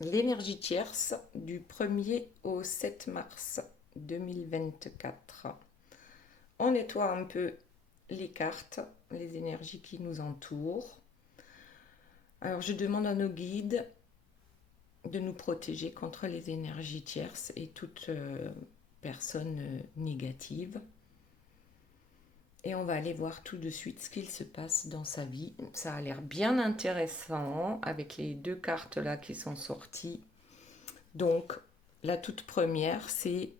L'énergie tierce du 1er au 7 mars 2024. On nettoie un peu les cartes, les énergies qui nous entourent. Alors je demande à nos guides de nous protéger contre les énergies tierces et toute personne négative. Et on va aller voir tout de suite ce qu'il se passe dans sa vie. Ça a l'air bien intéressant avec les deux cartes là qui sont sorties. Donc la toute première, c'est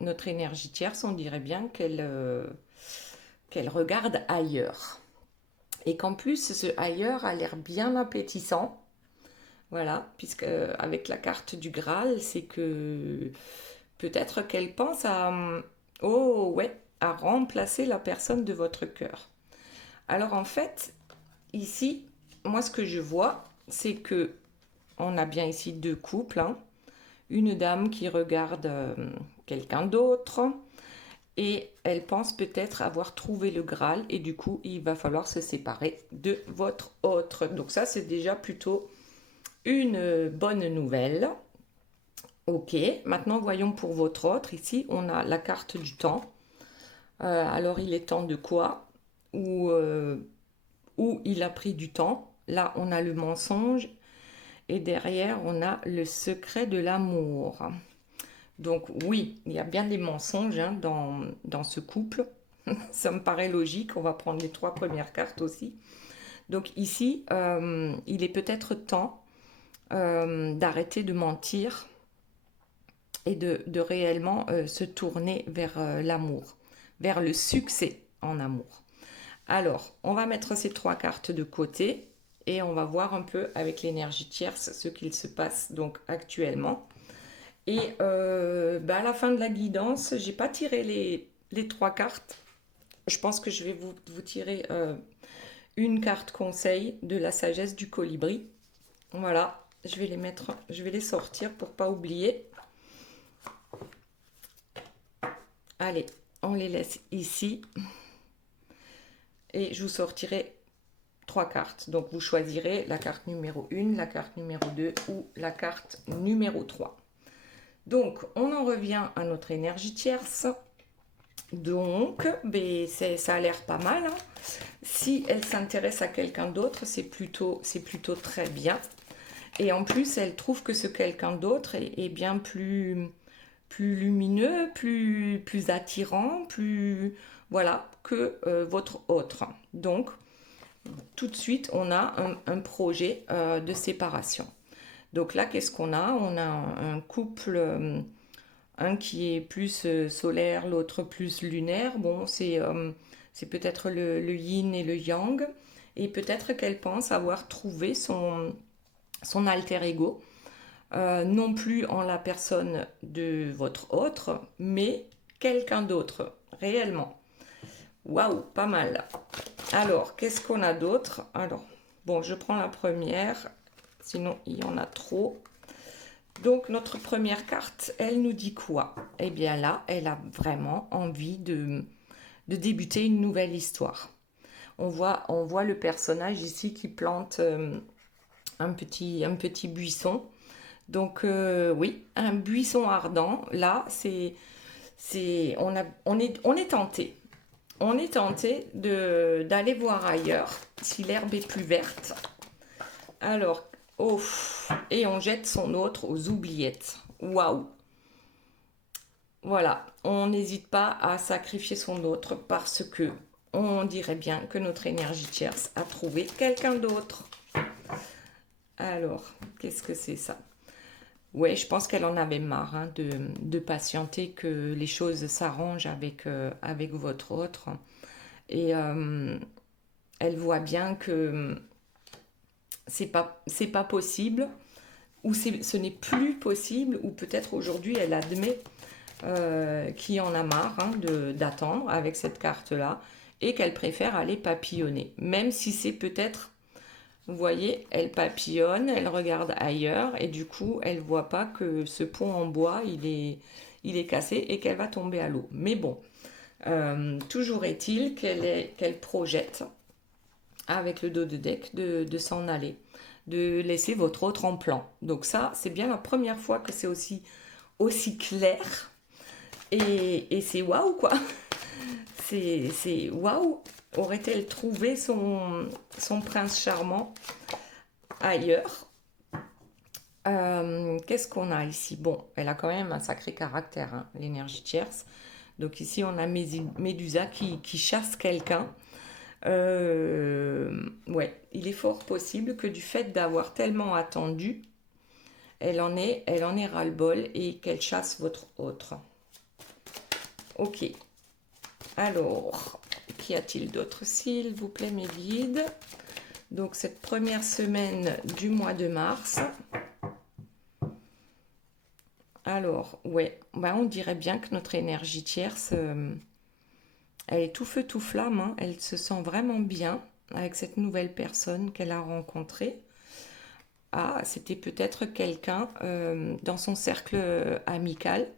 notre énergie tierce. On dirait bien qu'elle regarde ailleurs. Et qu'en plus, ce ailleurs a l'air bien appétissant. Voilà, puisque avec la carte du Graal, c'est que peut-être qu'elle pense à, oh ouais, à remplacer la personne de votre cœur. Alors en fait, ici, moi ce que je vois, c'est que on a bien ici deux couples, hein. Une dame qui regarde quelqu'un d'autre et elle pense peut-être avoir trouvé le Graal et du coup il va falloir se séparer de votre autre. Donc ça c'est déjà plutôt une bonne nouvelle. Ok, maintenant voyons pour votre autre. Ici on a la carte du temps. Alors il est temps de quoi où il a pris du temps. Là on a le mensonge et derrière on a le secret de l'amour. Donc oui, il y a bien des mensonges hein, dans ce couple. Ça me paraît logique. On va prendre les trois premières cartes aussi. Donc ici, il est peut-être temps d'arrêter de mentir et de réellement se tourner vers l'amour, vers le succès en amour. Alors, on va mettre ces trois cartes de côté et on va voir un peu avec l'énergie tierce ce qu'il se passe donc actuellement. Et à la fin de la guidance, j'ai pas tiré les trois cartes. Je pense que je vais vous tirer une carte conseil de la sagesse du colibri. Voilà, je vais les mettre, je vais les sortir pour pas oublier. Allez, on les laisse ici. Et je vous sortirai trois cartes. Donc vous choisirez la carte numéro 1, la carte numéro 2 ou la carte numéro 3. Donc on en revient à notre énergie tierce. Donc, ça a l'air pas mal, hein. Si elle s'intéresse à quelqu'un d'autre, c'est plutôt très bien. Et en plus, elle trouve que ce quelqu'un d'autre est bien plus lumineux, plus attirant, plus voilà que votre autre. Donc, tout de suite, on a un projet de séparation. Donc là, qu'est-ce qu'on a? On a un couple, un qui est plus solaire, l'autre plus lunaire. Bon, c'est peut-être le yin et le yang. Et peut-être qu'elle pense avoir trouvé son alter ego, non plus en la personne de votre autre, mais quelqu'un d'autre, réellement. Waouh, pas mal. Alors, qu'est-ce qu'on a d'autre? Alors, bon, je prends la première, sinon il y en a trop. Donc, notre première carte, elle nous dit quoi? Eh bien là, elle a vraiment envie de débuter une nouvelle histoire. On voit le personnage ici qui plante un petit buisson. Donc oui, un buisson ardent. Là, on est tenté. On est tenté d'aller voir ailleurs si l'herbe est plus verte. Alors, oh, et on jette son autre aux oubliettes. Waouh! Voilà, on n'hésite pas à sacrifier son autre parce que on dirait bien que notre énergie tierce a trouvé quelqu'un d'autre. Alors, qu'est-ce que c'est ça? Ouais, je pense qu'elle en avait marre hein, de patienter que les choses s'arrangent avec votre autre. Et elle voit bien que c'est pas possible, ou ce n'est plus possible, ou peut-être aujourd'hui elle admet qu'il en a marre hein, d'attendre avec cette carte-là et qu'elle préfère aller papillonner. Même si c'est peut-être, vous voyez, elle papillonne, elle regarde ailleurs et du coup elle voit pas que ce pont en bois il est cassé et qu'elle va tomber à l'eau. Mais bon, toujours est-il qu'elle projette avec le dos de deck de s'en aller. de laisser votre autre en plan. Donc ça, c'est bien la première fois que c'est aussi clair. Et c'est waouh, quoi. C'est waouh. Aurait-elle trouvé son prince charmant ailleurs? Qu'est-ce qu'on a ici? Bon, elle a quand même un sacré caractère, hein, l'énergie tierce. Donc ici, on a Médusa qui chasse quelqu'un. Ouais, il est fort possible que du fait d'avoir tellement attendu, elle en est ras-le-bol et qu'elle chasse votre autre. Ok. Alors, qu'y a-t-il d'autre, s'il vous plaît, mes guides? Donc, cette première semaine du mois de mars. Alors, ouais, bah, on dirait bien que notre énergie tierce, elle est tout feu, tout flamme, hein. Elle se sent vraiment bien avec cette nouvelle personne qu'elle a rencontrée. Ah, c'était peut-être quelqu'un dans son cercle amical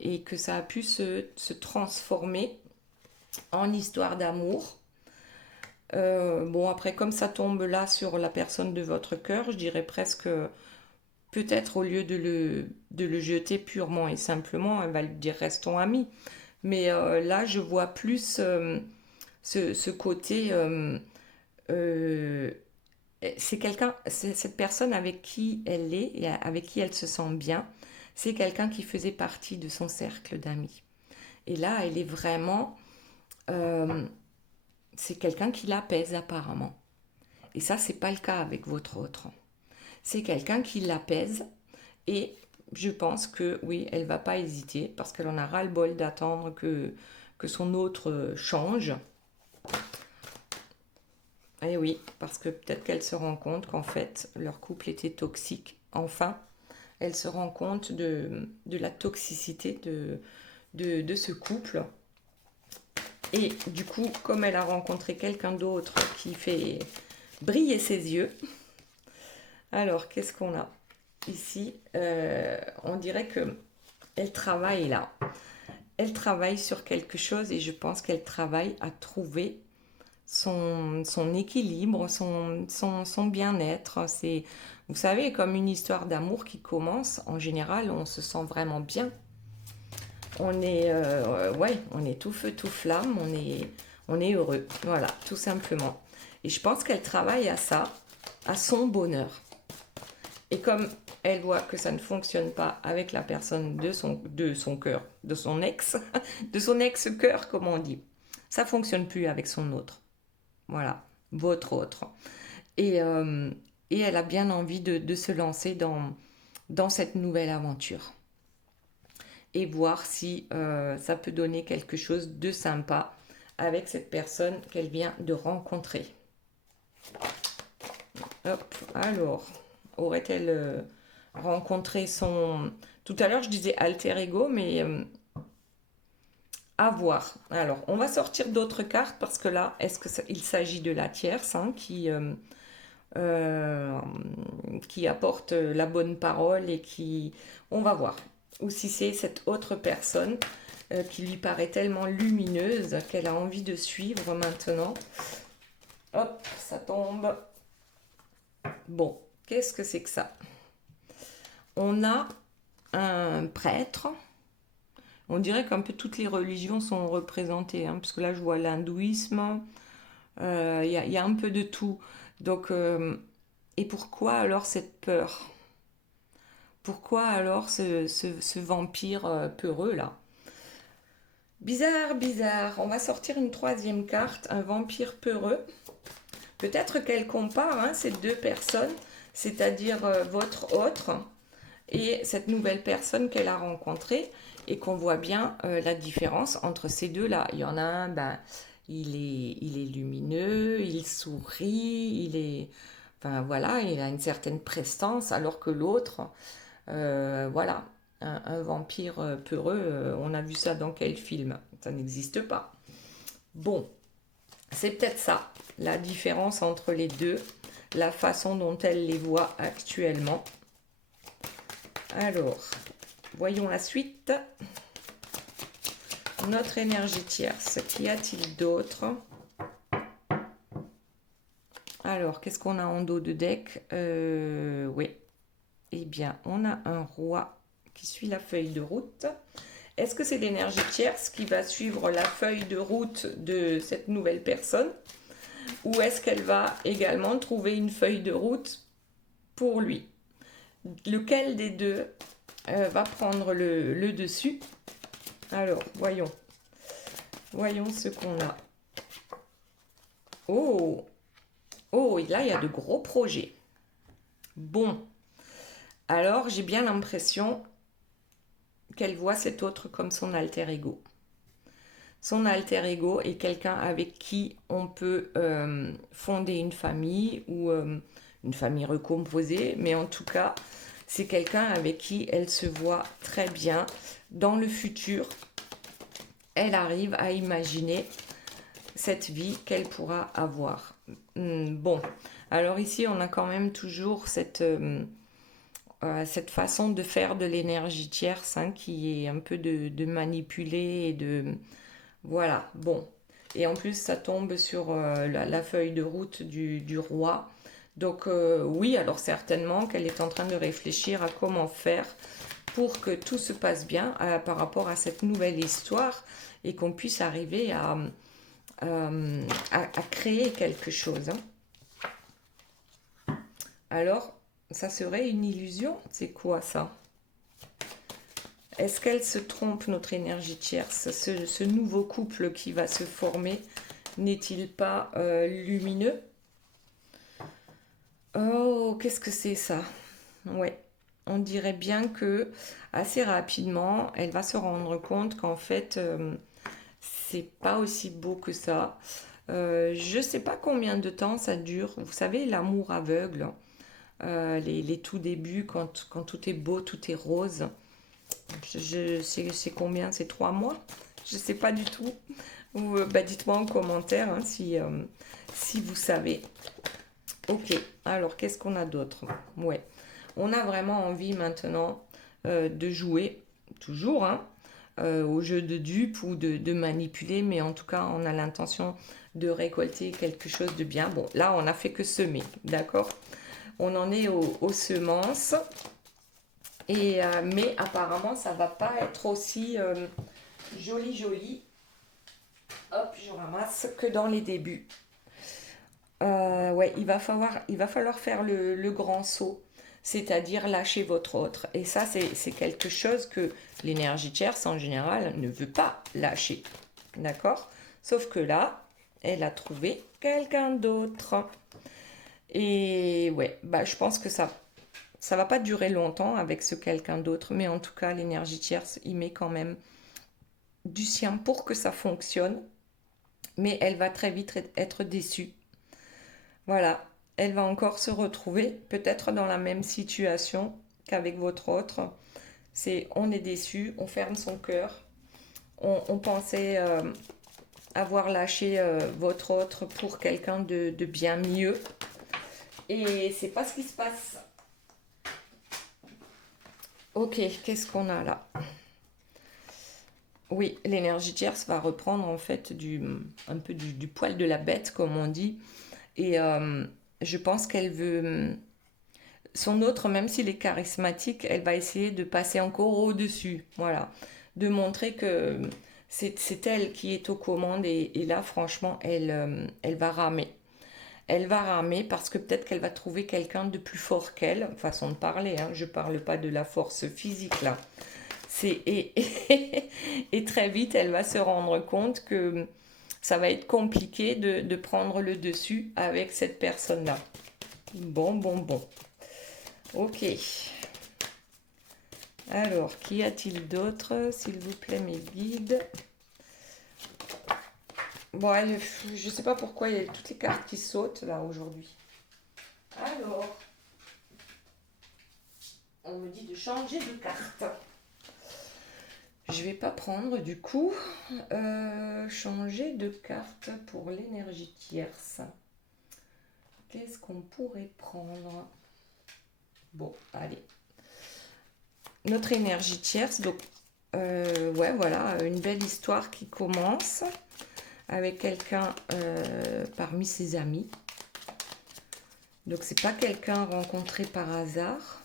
et que ça a pu se transformer en histoire d'amour. Bon, après, comme ça tombe là sur la personne de votre cœur, je dirais presque, peut-être au lieu de le jeter purement et simplement, elle va lui dire restons amis. Mais là, je vois plus ce côté. Euh, c'est quelqu'un, c'est cette personne avec qui elle est et avec qui elle se sent bien. C'est quelqu'un qui faisait partie de son cercle d'amis. Et là, elle est vraiment. euh, c'est quelqu'un qui l'apaise apparemment. Et ça, c'est pas le cas avec votre autre. C'est quelqu'un qui l'apaise et je pense que oui, elle va pas hésiter parce qu'elle en a ras-le-bol d'attendre que son autre change. Et oui, parce que peut-être qu'elle se rend compte qu'en fait, leur couple était toxique. Enfin, elle se rend compte de la toxicité de ce couple. Et du coup, comme elle a rencontré quelqu'un d'autre qui fait briller ses yeux, alors qu'est-ce qu'on a ici? On dirait que elle travaille là. Elle travaille sur quelque chose et je pense qu'elle travaille à trouver son équilibre, son bien-être. C'est, vous savez, comme une histoire d'amour qui commence, en général, on se sent vraiment bien. Ouais, on est tout feu, tout flamme, on est heureux. Voilà, tout simplement. Et je pense qu'elle travaille à ça, à son bonheur. Et comme elle voit que ça ne fonctionne pas avec la personne de son cœur, de son ex, de son ex-cœur, comme on dit, ça ne fonctionne plus avec son autre. Voilà, votre autre. Et, euh, et elle a bien envie de se lancer dans cette nouvelle aventure. Et voir si ça peut donner quelque chose de sympa avec cette personne qu'elle vient de rencontrer. Hop, alors, aurait-elle rencontré son... Tout à l'heure, je disais alter ego, mais à voir. Alors, on va sortir d'autres cartes parce que là, est-ce qu'il s'agit de la tierce hein, euh, qui apporte la bonne parole et qui... On va voir. Ou si c'est cette autre personne qui lui paraît tellement lumineuse qu'elle a envie de suivre maintenant. Hop, ça tombe. Bon, qu'est-ce que c'est que ça? On a un prêtre. On dirait qu'un peu toutes les religions sont représentées, hein, parce que là je vois l'hindouisme, y a un peu de tout. Donc, et pourquoi alors cette peur? Pourquoi alors ce vampire peureux là? Bizarre, bizarre. On va sortir une troisième carte, un vampire peureux. Peut-être qu'elle compare hein, ces deux personnes, c'est-à-dire votre autre et cette nouvelle personne qu'elle a rencontrée et qu'on voit bien la différence entre ces deux-là. Il y en a un, ben, il est lumineux, il sourit, enfin voilà, il a une certaine prestance, alors que l'autre, voilà, un vampire peureux, on a vu ça dans quel film? Ça n'existe pas. Bon, c'est peut-être ça, la différence entre les deux, la façon dont elle les voit actuellement. Alors, voyons la suite. Notre énergie tierce, qu'y a-t-il d'autre? Alors, qu'est-ce qu'on a en dos de deck? Oui. Eh bien, on a un roi qui suit la feuille de route. Est-ce que c'est l'énergie tierce qui va suivre la feuille de route de cette nouvelle personne? Ou est-ce qu'elle va également trouver une feuille de route pour lui? Lequel des deux va prendre le dessus? Alors, voyons. Voyons ce qu'on a. Oh! Oh, là, il y a de gros projets. Bon. Alors, j'ai bien l'impression qu'elle voit cet autre comme son alter ego. Son alter ego est quelqu'un avec qui on peut fonder une famille ou une famille recomposée, mais en tout cas, c'est quelqu'un avec qui elle se voit très bien dans le futur. Elle arrive à imaginer cette vie qu'elle pourra avoir. Bon, alors ici, on a quand même toujours cette façon de faire de l'énergie tierce hein, qui est un peu de manipuler et de... Voilà, bon. Et en plus, ça tombe sur la feuille de route du roi. Donc oui, alors certainement qu'elle est en train de réfléchir à comment faire pour que tout se passe bien par rapport à cette nouvelle histoire et qu'on puisse arriver à créer quelque chose. Hein. Alors, ça serait une illusion? C'est quoi ça? Est-ce qu'elle se trompe, notre énergie tierce? Ce nouveau couple qui va se former, n'est-il pas lumineux? Oh, qu'est-ce que c'est ça? Ouais, on dirait bien que assez rapidement, elle va se rendre compte qu'en fait, c'est pas aussi beau que ça. Je sais pas combien de temps ça dure. Vous savez, l'amour aveugle, les tout débuts, quand tout est beau, tout est rose. C'est combien? C'est 3 mois? Je sais pas du tout. Ou bah, dites-moi en commentaire hein, si vous savez. Ok, alors qu'est-ce qu'on a d'autre? Ouais, on a vraiment envie maintenant de jouer, toujours, hein, au jeu de dupe ou de manipuler, mais en tout cas, on a l'intention de récolter quelque chose de bien. Bon, là, on n'a fait que semer, d'accord? On en est aux semences, mais apparemment, ça va pas être aussi joli. Hop, je ramasse que dans les débuts. Ouais, il va falloir faire le grand saut, c'est-à-dire lâcher votre autre. Et ça, c'est quelque chose que l'énergie tierce, en général, ne veut pas lâcher. D'accord? Sauf que là, elle a trouvé quelqu'un d'autre. Et ouais, bah, je pense que ça va pas durer longtemps avec ce quelqu'un d'autre, mais en tout cas, l'énergie tierce, il met quand même du sien pour que ça fonctionne. Mais elle va très vite être déçue. Voilà, elle va encore se retrouver peut-être dans la même situation qu'avec votre autre. On est déçu, on ferme son cœur. On pensait avoir lâché votre autre pour quelqu'un de bien mieux. Et c'est pas ce qui se passe. Ok, qu'est-ce qu'on a là? Oui, l'énergie tierce va reprendre en fait un peu du poil de la bête, comme on dit. Et je pense qu'elle veut... Son autre, même s'il est charismatique, elle va essayer de passer encore au-dessus. Voilà. De montrer que c'est elle qui est aux commandes. Et là, franchement, elle va ramer. Elle va ramer parce que peut-être qu'elle va trouver quelqu'un de plus fort qu'elle. Façon de parler, hein. Je ne parle pas de la force physique là. Et très vite, elle va se rendre compte que ça va être compliqué de prendre le dessus avec cette personne-là. Bon. Ok. Alors, qu'y a-t-il d'autre, s'il vous plaît, mes guides? Bon, je sais pas pourquoi il y a toutes les cartes qui sautent là aujourd'hui. Alors, on me dit de changer de carte. Je vais pas prendre du coup. Changer de carte pour l'énergie tierce. Qu'est-ce qu'on pourrait prendre? Bon, allez. Notre énergie tierce, donc ouais, voilà, une belle histoire qui commence avec quelqu'un parmi ses amis. Donc, c'est pas quelqu'un rencontré par hasard.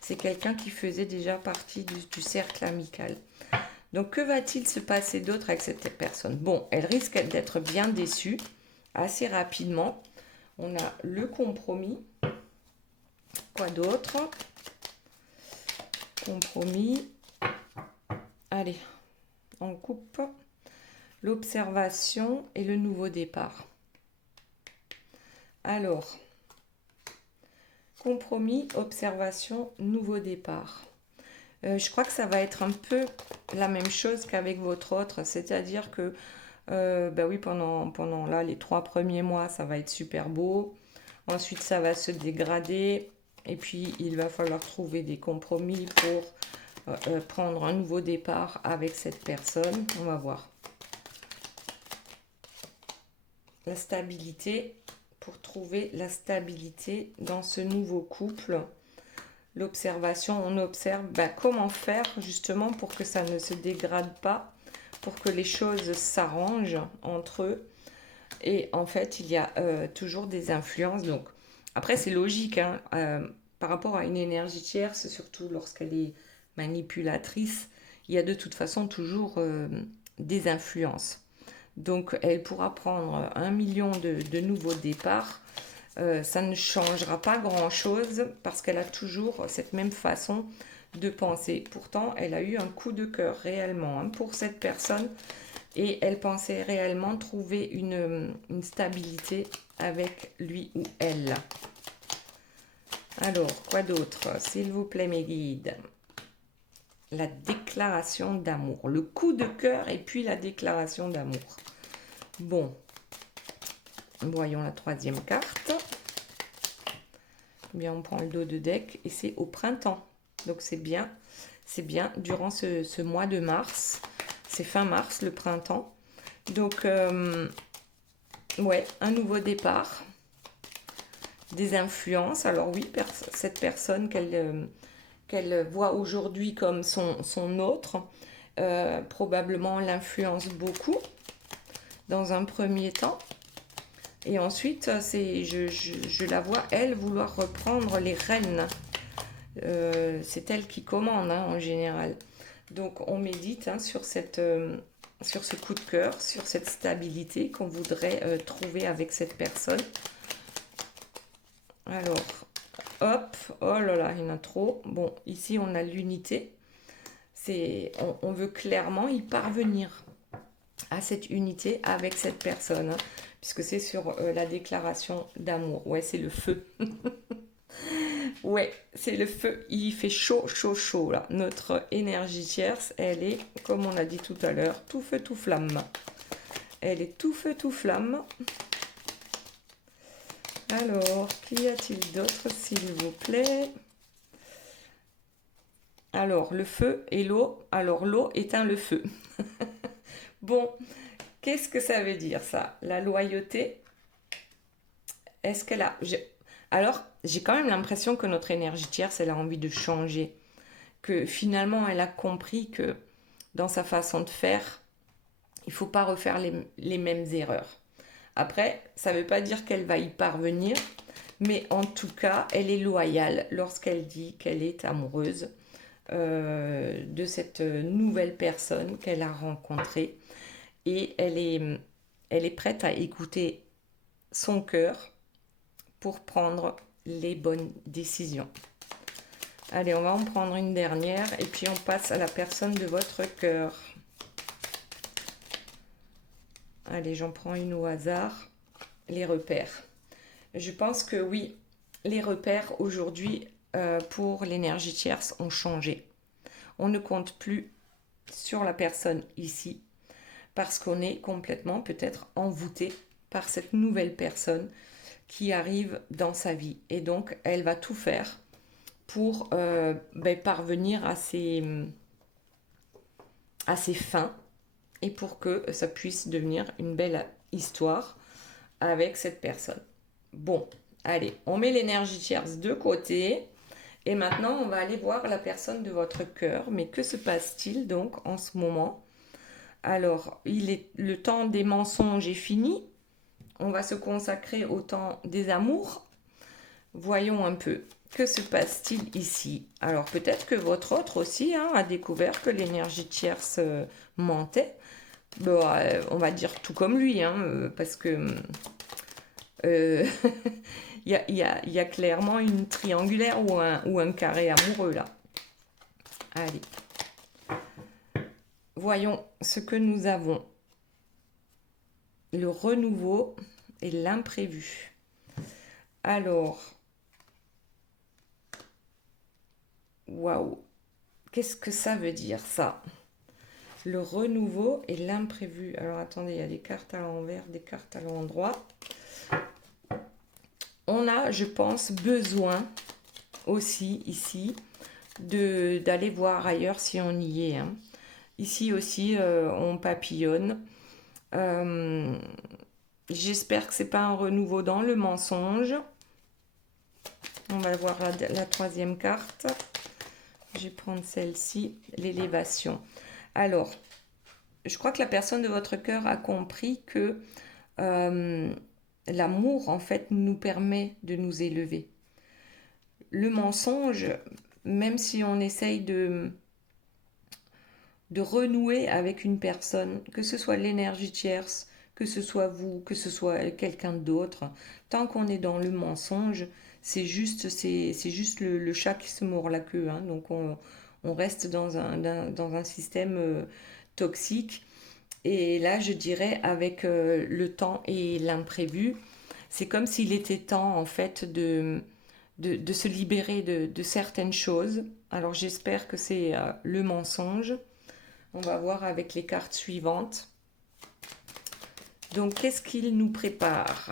C'est quelqu'un qui faisait déjà partie du cercle amical. Donc, que va-t-il se passer d'autre avec cette personne? Bon, elle risque d'être bien déçue assez rapidement. On a le compromis. Quoi d'autre? Compromis. Allez, on coupe. L'observation et le nouveau départ. Alors, compromis, observation, nouveau départ. Je crois que ça va être un peu la même chose qu'avec votre autre, c'est-à-dire que ben oui, pendant là, les 3 premiers mois, ça va être super beau. Ensuite, ça va se dégrader. Et puis, il va falloir trouver des compromis pour prendre un nouveau départ avec cette personne. On va voir. La stabilité, pour trouver la stabilité dans ce nouveau couple. L'observation, on observe comment faire justement pour que ça ne se dégrade pas, pour que les choses s'arrangent entre eux. Et en fait, il y a toujours des influences. Donc, après, c'est logique, hein, par rapport à une énergie tierce, surtout lorsqu'elle est manipulatrice, il y a de toute façon toujours des influences. Donc, elle pourra prendre 1 million de nouveaux départs. Ça ne changera pas grand-chose parce qu'elle a toujours cette même façon de penser. Pourtant, elle a eu un coup de cœur réellement pour cette personne et elle pensait réellement trouver une stabilité avec lui ou elle. Alors, quoi d'autre? S'il vous plaît, mes guides. La déclaration d'amour. Le coup de cœur et puis la déclaration d'amour. Bon, voyons la 3e carte. Bien, on prend le dos de deck et c'est au printemps. Donc c'est bien durant ce mois de mars. C'est fin mars, le printemps. Donc, ouais, un nouveau départ. Des influences. Alors oui, cette personne qu'elle voit aujourd'hui comme son autre, probablement l'influence beaucoup dans un premier temps. Et ensuite, je la vois, elle, vouloir reprendre les rênes. C'est elle qui commande, en général. Donc, on médite sur ce coup de cœur, sur cette stabilité qu'on voudrait trouver avec cette personne. Alors, hop, oh là là, il y en a trop. Bon, ici, on a l'unité. On veut clairement y parvenir à cette unité avec cette personne, puisque c'est sur la déclaration d'amour. Ouais, c'est le feu. Ouais, c'est le feu. Il fait chaud, chaud, chaud, là. Notre énergie tierce, elle est, comme on a dit tout à l'heure, tout feu, tout flamme. Elle est tout feu, tout flamme. Alors, qu'y a-t-il d'autre, s'il vous plaît? Alors, le feu et l'eau. Alors, l'eau éteint le feu. Bon, qu'est-ce que ça veut dire, ça? La loyauté, est-ce qu'elle a... Alors, j'ai quand même l'impression que notre énergie tierce, elle a envie de changer. Que finalement, elle a compris que dans sa façon de faire, il ne faut pas refaire les mêmes erreurs. Après, ça ne veut pas dire qu'elle va y parvenir, mais en tout cas, elle est loyale lorsqu'elle dit qu'elle est amoureuse de cette nouvelle personne qu'elle a rencontrée. Et elle est prête à écouter son cœur pour prendre les bonnes décisions. Allez, on va en prendre une dernière et puis on passe à la personne de votre cœur. Allez, j'en prends une au hasard. Les repères. Je pense que oui, les repères aujourd'hui pour l'énergie tierce ont changé. On ne compte plus sur la personne ici parce qu'on est complètement peut-être envoûté par cette nouvelle personne qui arrive dans sa vie. Et donc, elle va tout faire pour parvenir à ses fins et pour que ça puisse devenir une belle histoire avec cette personne. Bon, allez, on met l'énergie tierce de côté. Et maintenant, on va aller voir la personne de votre cœur. Mais que se passe-t-il donc en ce moment? Alors, le temps des mensonges est fini. On va se consacrer au temps des amours. Voyons un peu. Que se passe-t-il ici? Alors peut-être que votre autre aussi hein, a découvert que l'énergie tierce mentait. Bon, on va dire tout comme lui, hein, parce que euh, il y a clairement une triangulaire ou un carré amoureux là. Allez, voyons ce que nous avons. Le renouveau et l'imprévu. Alors, waouh, qu'est-ce que ça veut dire ça? Le renouveau et l'imprévu. Alors attendez, il y a des cartes à l'envers, des cartes à l'endroit. On a, je pense, besoin aussi ici d'aller voir ailleurs si on y est. Hein. Ici aussi, on papillonne. J'espère que c'est pas un renouveau dans le mensonge. On va voir la troisième carte. Je vais prendre celle-ci, l'élévation. Alors, je crois que la personne de votre cœur a compris que l'amour, en fait, nous permet de nous élever. Le mensonge, même si on essaye de renouer avec une personne, que ce soit l'énergie tierce, que ce soit vous, que ce soit quelqu'un d'autre, tant qu'on est dans le mensonge, c'est juste le chat qui se mord la queue. Hein. Donc on reste dans un système toxique. Et là, je dirais, avec le temps et l'imprévu, c'est comme s'il était temps, en fait, de se libérer de certaines choses. Alors, j'espère que c'est le mensonge. On va voir avec les cartes suivantes. Donc, qu'est-ce qu'il nous prépare?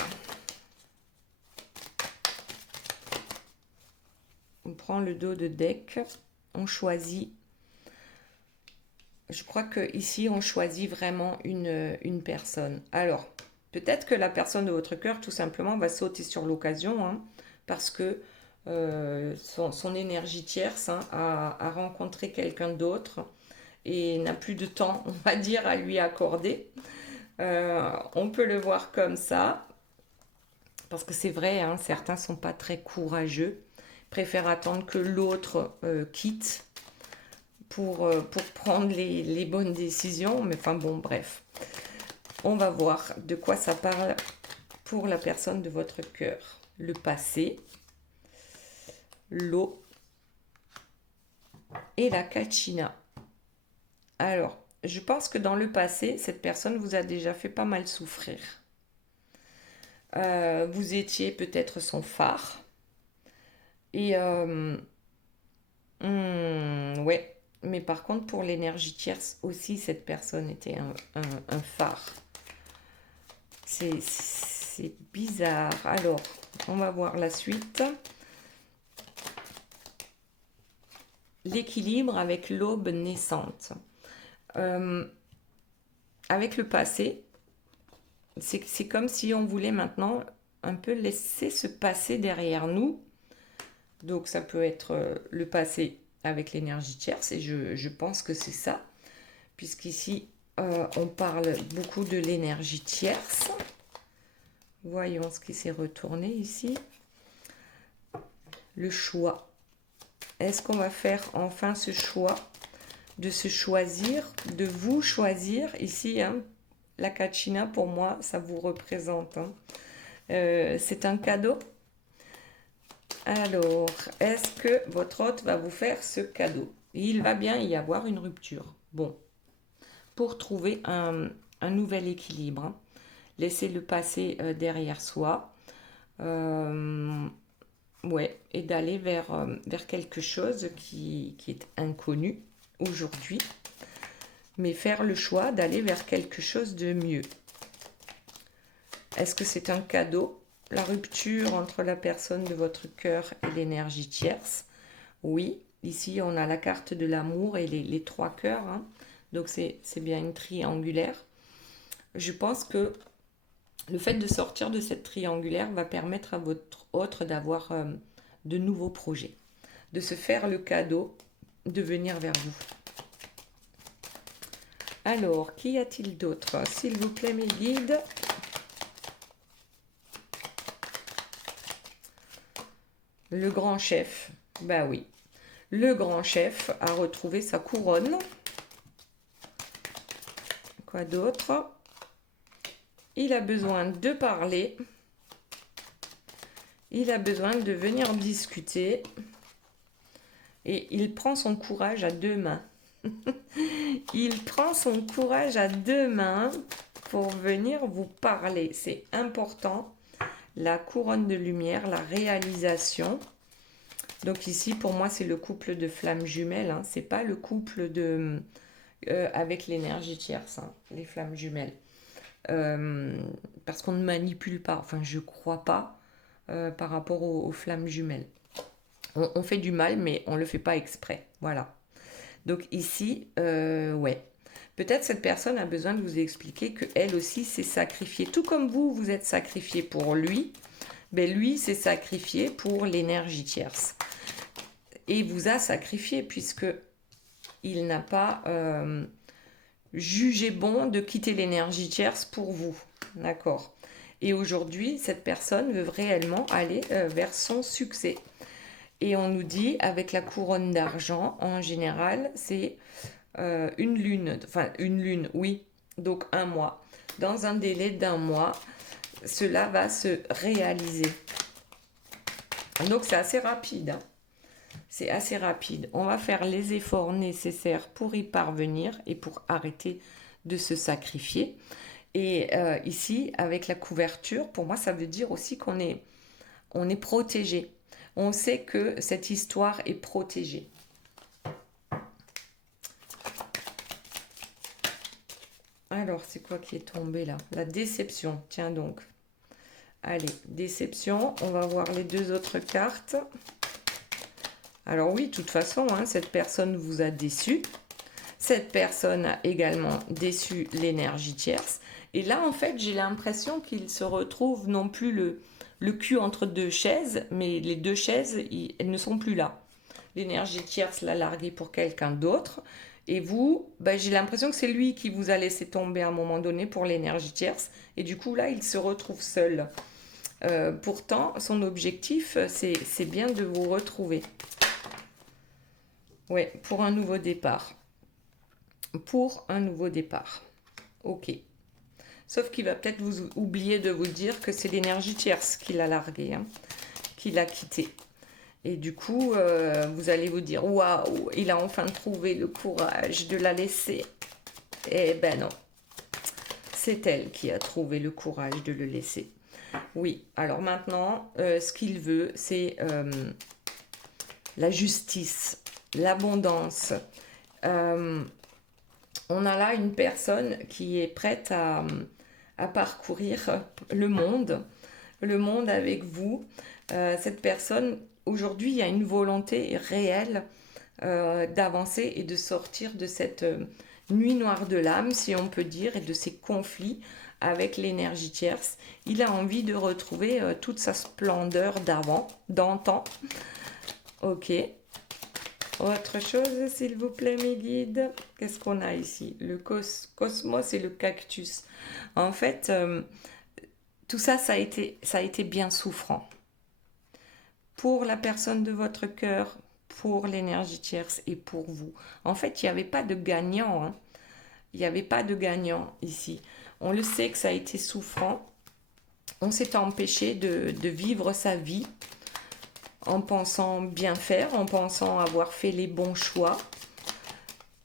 On prend le dos de deck. On choisit. Je crois qu'ici, on choisit vraiment une personne. Alors, peut-être que la personne de votre cœur, tout simplement, va sauter sur l'occasion, hein, parce que son énergie tierce hein, a rencontré quelqu'un d'autre et n'a plus de temps, on va dire, à lui accorder. On peut le voir comme ça, parce que c'est vrai, hein, certains ne sont pas très courageux, préfèrent attendre que l'autre quitte pour prendre les bonnes décisions. Mais enfin bon, bref. On va voir de quoi ça parle pour la personne de votre cœur. Le passé, l'eau et la kachina. Alors, je pense que dans le passé, cette personne vous a déjà fait pas mal souffrir. Vous étiez peut-être son phare. Et ouais, mais par contre, pour l'énergie tierce aussi, cette personne était un phare. C'est bizarre. Alors, on va voir la suite. L'équilibre avec l'aube naissante. Avec le passé, c'est comme si on voulait maintenant un peu laisser ce passé derrière nous. Donc ça peut être le passé avec l'énergie tierce, et je pense que c'est ça, puisqu'ici on parle beaucoup de l'énergie tierce. Voyons ce qui s'est retourné ici. Le choix. Est-ce qu'on va faire enfin ce choix de se choisir, de vous choisir ici hein, la kachina, pour moi, ça vous représente. Hein. C'est un cadeau. Alors, est-ce que votre hôte va vous faire ce cadeau? Il va bien y avoir une rupture. Bon, pour trouver un nouvel équilibre. Hein. Laisser le passé derrière soi. Ouais, et d'aller vers quelque chose qui est inconnu aujourd'hui. Mais faire le choix d'aller vers quelque chose de mieux. Est-ce que c'est un cadeau? La rupture entre la personne de votre cœur et l'énergie tierce? Oui, ici on a la carte de l'amour et les trois cœurs. Hein. Donc c'est bien une triangulaire. Je pense que le fait de sortir de cette triangulaire va permettre à votre autre d'avoir de nouveaux projets. De se faire le cadeau de venir vers vous. Alors, qu'y a-t-il d'autre? S'il vous plaît, mes guides. Le grand chef, bah oui. Le grand chef a retrouvé sa couronne. Quoi d'autre? Il a besoin de parler. Il a besoin de venir discuter. Et il prend son courage à deux mains. Il prend son courage à deux mains pour venir vous parler. C'est important. La couronne de lumière, la réalisation. Donc ici, pour moi, c'est le couple de flammes jumelles. Hein. C'est pas le couple de avec l'énergie tierce, hein, les flammes jumelles. Parce qu'on ne manipule pas. Enfin, je crois pas par rapport aux flammes jumelles. On fait du mal, mais on le fait pas exprès. Voilà. Donc ici, ouais. Peut-être cette personne a besoin de vous expliquer qu'elle aussi s'est sacrifiée. Tout comme vous, vous êtes sacrifié pour lui, ben lui s'est sacrifié pour l'énergie tierce. Et vous a sacrifié puisque il n'a pas jugé bon de quitter l'énergie tierce pour vous. D'accord. Et aujourd'hui, cette personne veut réellement aller vers son succès. Et on nous dit, avec la couronne d'argent, en général, c'est une lune, oui, donc un mois. Dans un délai d'un mois, cela va se réaliser. Donc c'est assez rapide. Hein. C'est assez rapide. On va faire les efforts nécessaires pour y parvenir et pour arrêter de se sacrifier. Et ici, avec la couverture, pour moi, ça veut dire aussi qu'on est protégé. On sait que cette histoire est protégée. Alors, c'est quoi qui est tombé là? La déception. Tiens donc. Allez, déception. On va voir les deux autres cartes. Alors oui, de toute façon, hein, cette personne vous a déçu. Cette personne a également déçu l'énergie tierce. Et là, en fait, j'ai l'impression qu'il se retrouve non plus le cul entre deux chaises, mais les deux chaises, elles ne sont plus là. L'énergie tierce l'a largué pour quelqu'un d'autre. Et vous, ben, j'ai l'impression que c'est lui qui vous a laissé tomber à un moment donné pour l'énergie tierce. Et du coup, là, il se retrouve seul. Pourtant, son objectif, c'est bien de vous retrouver. Ouais, pour un nouveau départ. Pour un nouveau départ. Ok. Sauf qu'il va peut-être vous oublier de vous dire que c'est l'énergie tierce qui l'a largué, hein, qui l'a quitté. Et du coup, vous allez vous dire, waouh, il a enfin trouvé le courage de la laisser. Eh ben non, c'est elle qui a trouvé le courage de le laisser. Oui, alors maintenant, ce qu'il veut, c'est la justice, l'abondance. On a là une personne qui est prête à parcourir le monde avec vous. Cette personne, aujourd'hui, il y a une volonté réelle d'avancer et de sortir de cette nuit noire de l'âme, si on peut dire, et de ces conflits avec l'énergie tierce. Il a envie de retrouver toute sa splendeur d'antan. Ok. Autre chose, s'il vous plaît, mes guides. Qu'est-ce qu'on a ici? Le cosmos et le cactus. En fait, tout ça, ça a été bien souffrant. Pour la personne de votre cœur, pour l'énergie tierce et pour vous. En fait, il n'y avait pas de gagnant. Hein. Il n'y avait pas de gagnant ici. On le sait que ça a été souffrant. On s'est empêché de vivre sa vie en pensant bien faire, en pensant avoir fait les bons choix.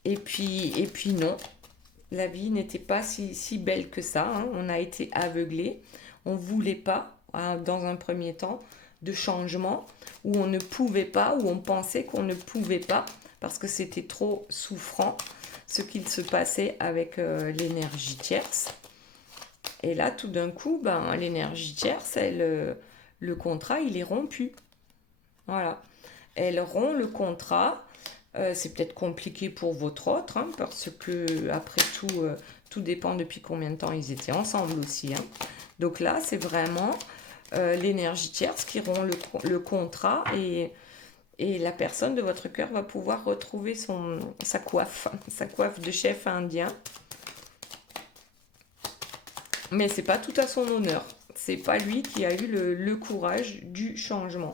Et puis non, la vie n'était pas si belle que ça. Hein. On a été aveuglés. On ne voulait pas, dans un premier temps, de changement, où on ne pouvait pas, où on pensait qu'on ne pouvait pas, parce que c'était trop souffrant, ce qu'il se passait avec l'énergie tierce. Et là, tout d'un coup, l'énergie tierce, le contrat, il est rompu. Voilà. Elle rompt le contrat. C'est peut-être compliqué pour votre autre, hein, parce que, après tout, tout dépend depuis combien de temps ils étaient ensemble aussi. Hein. Donc là, c'est vraiment l'énergie tierce qui rompt le contrat et la personne de votre cœur va pouvoir retrouver sa coiffe de chef indien. Mais c'est pas tout à son honneur. C'est pas lui qui a eu le courage du changement.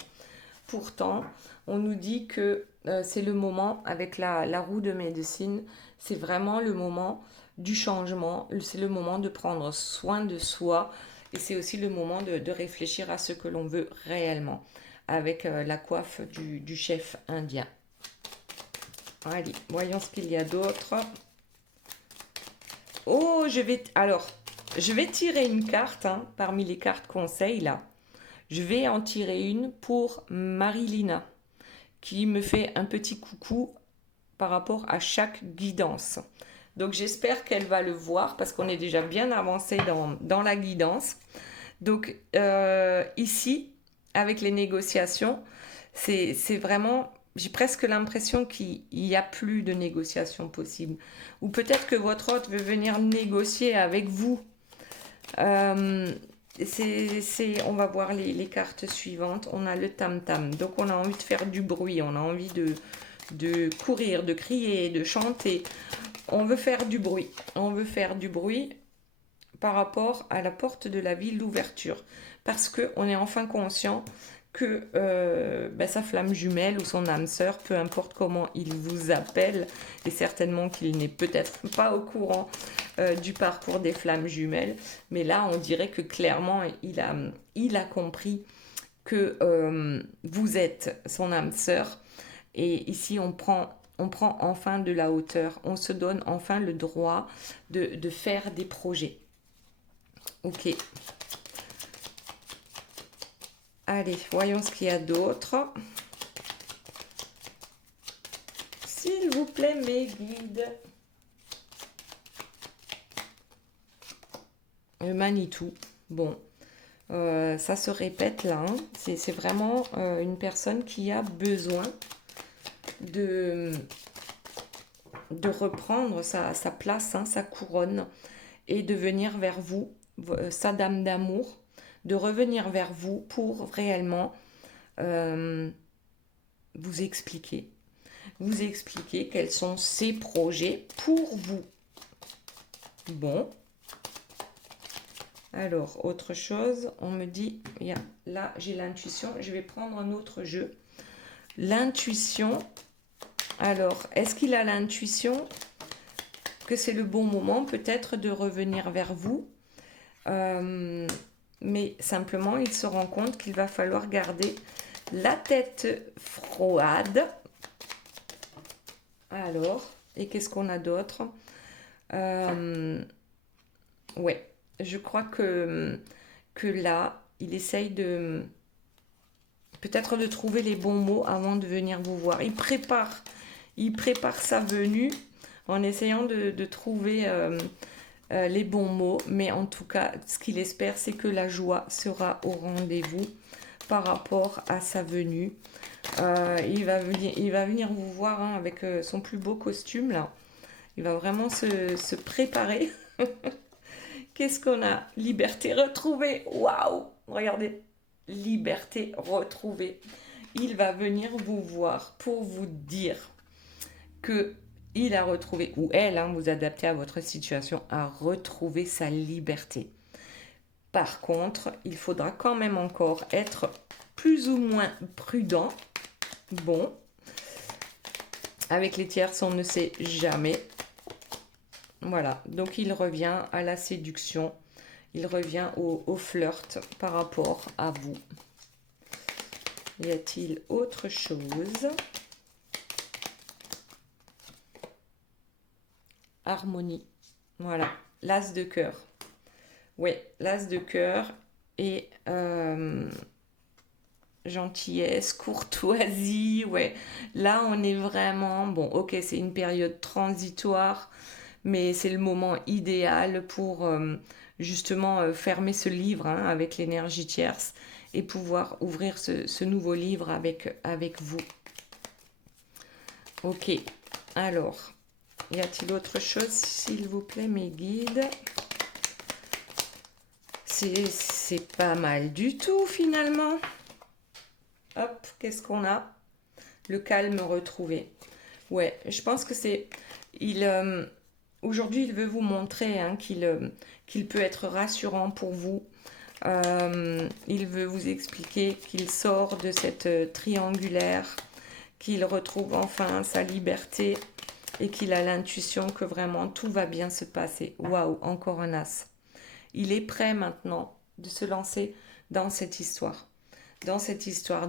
pourtant, on nous dit que c'est le moment, avec la roue de médecine, c'est vraiment le moment du changement, c'est le moment de prendre soin de soi et c'est aussi le moment de réfléchir à ce que l'on veut réellement avec la coiffe du chef indien. Allez, voyons ce qu'il y a d'autre. Oh, je vais tirer une carte parmi les cartes conseils là. Je vais en tirer une pour Marilina qui me fait un petit coucou par rapport à chaque guidance. Donc j'espère qu'elle va le voir parce qu'on est déjà bien avancé dans la guidance. Donc ici, avec les négociations, c'est vraiment, j'ai presque l'impression qu'il n'y a plus de négociations possibles. Ou peut-être que votre hôte veut venir négocier avec vous. On va voir les cartes suivantes. On a le tam-tam. Donc on a envie de faire du bruit, on a envie de courir, de crier, de chanter. On veut faire du bruit. On veut faire du bruit par rapport à la porte de la ville d'ouverture. Parce qu'on est enfin conscient que sa flamme jumelle ou son âme sœur, peu importe comment il vous appelle, et certainement qu'il n'est peut-être pas au courant du parcours des flammes jumelles, mais là on dirait que clairement il a compris que vous êtes son âme sœur, et ici on prend enfin de la hauteur, on se donne enfin le droit de faire des projets. Ok. Allez, voyons ce qu'il y a d'autre. S'il vous plaît, mes guides. Le Manitou. Bon, ça se répète là. C'est vraiment une personne qui a besoin de reprendre sa place, sa couronne, et de venir vers vous, sa dame d'amour, de revenir vers vous pour réellement vous expliquer quels sont ses projets pour vous. Bon. Alors, autre chose, on me dit, là j'ai l'intuition, je vais prendre un autre jeu. L'intuition, alors, est-ce qu'il a l'intuition que c'est le bon moment peut-être de revenir vers vous, mais simplement il se rend compte qu'il va falloir garder la tête froide. Alors, et qu'est-ce qu'on a d'autre? Ouais, je crois que là, il essaye peut-être de trouver les bons mots avant de venir vous voir. Il prépare sa venue en essayant de trouver les bons mots, mais en tout cas, ce qu'il espère, c'est que la joie sera au rendez-vous par rapport à sa venue. Il va venir vous voir avec son plus beau costume là. Il va vraiment se préparer. Qu'est-ce qu'on a? Liberté retrouvée. Waouh! Regardez. Liberté retrouvée. Il va venir vous voir pour vous dire que il a retrouvé, ou elle, vous adaptez à votre situation, a retrouvé sa liberté. Par contre, il faudra quand même encore être plus ou moins prudent. Bon, avec les tierces, on ne sait jamais. Voilà, donc il revient à la séduction, il revient au flirt par rapport à vous. Y a-t-il autre chose? Harmonie. Voilà, l'as de cœur. Oui, l'as de cœur et gentillesse, courtoisie. Ouais, là on est vraiment bon. Ok, c'est une période transitoire, mais c'est le moment idéal pour justement fermer ce livre avec l'énergie tierce et pouvoir ouvrir ce nouveau livre avec vous. Ok, alors, y a-t-il autre chose, s'il vous plaît, mes guides? C'est pas mal du tout, finalement. Hop, qu'est-ce qu'on a? Le calme retrouvé. Ouais, je pense que c'est... Aujourd'hui, il veut vous montrer qu'il peut être rassurant pour vous. Il veut vous expliquer qu'il sort de cette triangulaire, qu'il retrouve enfin sa liberté et qu'il a l'intuition que vraiment tout va bien se passer. Waouh, encore un as. Il est prêt maintenant de se lancer dans cette histoire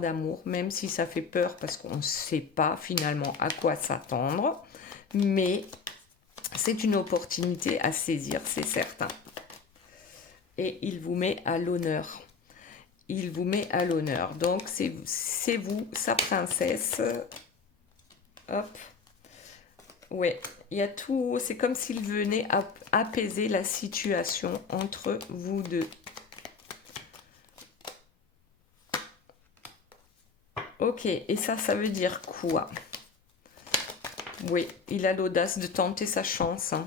d'amour, même si ça fait peur parce qu'on ne sait pas finalement à quoi s'attendre, mais c'est une opportunité à saisir, c'est certain. Et il vous met à l'honneur. Il vous met à l'honneur. Donc c'est vous, sa princesse. Hop. Ouais, il y a tout, c'est comme s'il venait apaiser la situation entre vous deux. Ok, et ça veut dire quoi? Oui, il a l'audace de tenter sa chance, hein,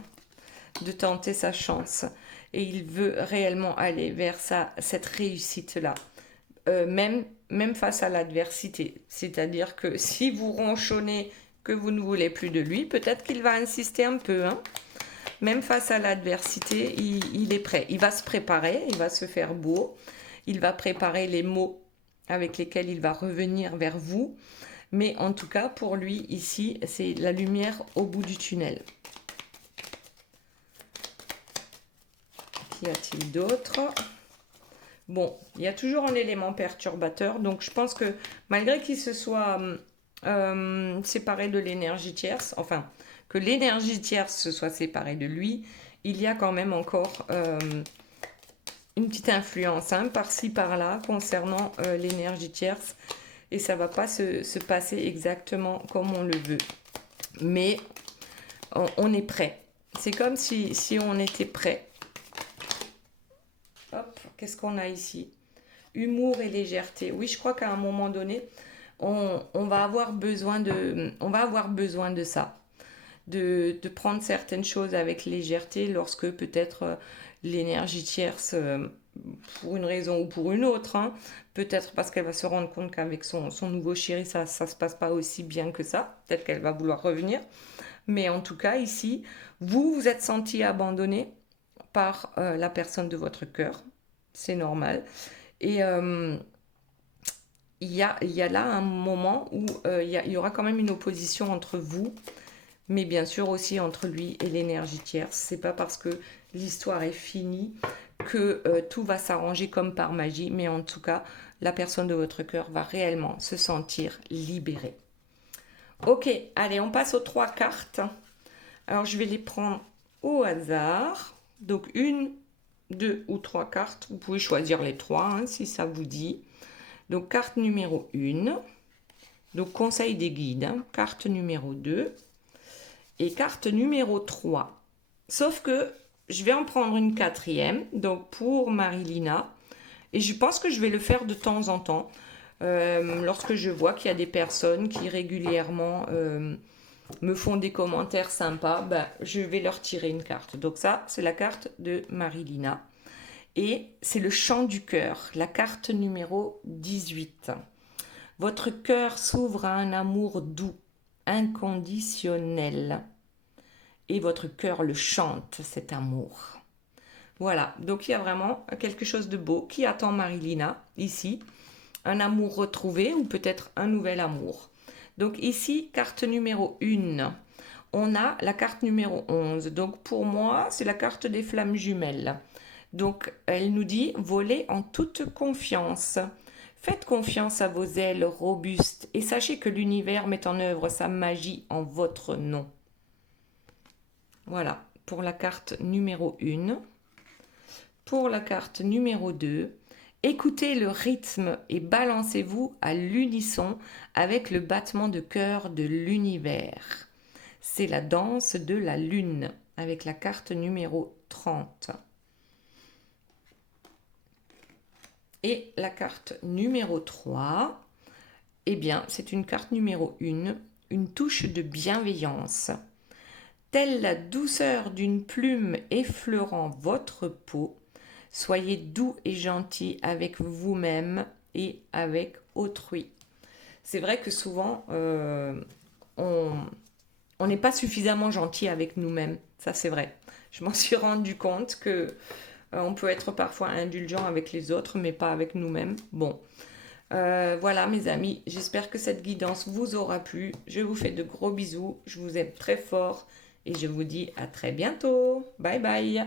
de tenter sa chance. Et il veut réellement aller vers cette réussite-là, même face à l'adversité. C'est-à-dire que si vous ronchonnez que vous ne voulez plus de lui, peut-être qu'il va insister un peu, hein. Même face à l'adversité, il est prêt. Il va se préparer, il va se faire beau, il va préparer les mots avec lesquels il va revenir vers vous. Mais en tout cas, pour lui, ici, c'est la lumière au bout du tunnel. Qu'y a-t-il d'autre? Bon, il y a toujours un élément perturbateur. Donc, je pense que malgré qu'il se soit séparé de l'énergie tierce, enfin, que l'énergie tierce se soit séparée de lui, il y a quand même encore une petite influence, hein, par-ci, par-là, concernant l'énergie tierce. Et ça ne va pas se passer exactement comme on le veut. Mais on est prêt. C'est comme si on était prêt. Hop, qu'est-ce qu'on a ici? Humour et légèreté. Oui, je crois qu'à un moment donné, on va avoir besoin de ça. De prendre certaines choses avec légèreté lorsque peut-être l'énergie tierce, pour une raison ou pour une autre, hein, peut-être parce qu'elle va se rendre compte qu'avec son nouveau chéri, ça se passe pas aussi bien que ça. Peut-être qu'elle va vouloir revenir. Mais en tout cas, ici, vous êtes senti abandonné par la personne de votre cœur. C'est normal. Et il y a là un moment où il y aura quand même une opposition entre vous, mais bien sûr aussi entre lui et l'énergie tierce. C'est pas parce que l'histoire est finie que tout va s'arranger comme par magie, mais en tout cas, la personne de votre cœur va réellement se sentir libérée. Ok, allez, on passe aux 3 cartes. Alors, je vais les prendre au hasard. Donc, 1, 2 ou 3 cartes. Vous pouvez choisir les 3 hein, si ça vous dit. Donc, carte numéro 1. Donc, conseil des guides. Hein, carte numéro 2. Et carte numéro 3. Sauf que je vais en prendre une 4e. Donc, pour Marilina. Et je pense que je vais le faire de temps en temps. Lorsque je vois qu'il y a des personnes qui régulièrement me font des commentaires sympas, ben, je vais leur tirer une carte. Donc ça, c'est la carte de Marilina. Et c'est le chant du cœur, la carte numéro 18. Votre cœur s'ouvre à un amour doux, inconditionnel. Et votre cœur le chante, cet amour. Voilà, donc il y a vraiment quelque chose de beau qui attend Marilina, ici. Un amour retrouvé ou peut-être un nouvel amour. Donc ici, carte numéro 1, on a la carte numéro 11. Donc pour moi, c'est la carte des flammes jumelles. Donc elle nous dit « Volez en toute confiance ». Faites confiance à vos ailes robustes et sachez que l'univers met en œuvre sa magie en votre nom. Voilà, pour la carte numéro 1. Pour la carte numéro 2, écoutez le rythme et balancez-vous à l'unisson avec le battement de cœur de l'univers. C'est la danse de la lune avec la carte numéro 30. Et la carte numéro 3, eh bien, c'est une carte numéro 1, une touche de bienveillance. Telle la douceur d'une plume effleurant votre peau, soyez doux et gentil avec vous-même et avec autrui. C'est vrai que souvent, on n'est pas suffisamment gentil avec nous-mêmes. Ça, c'est vrai. Je m'en suis rendu compte que On peut être parfois indulgent avec les autres, mais pas avec nous-mêmes. Bon, voilà mes amis, j'espère que cette guidance vous aura plu. Je vous fais de gros bisous, je vous aime très fort et je vous dis à très bientôt. Bye bye.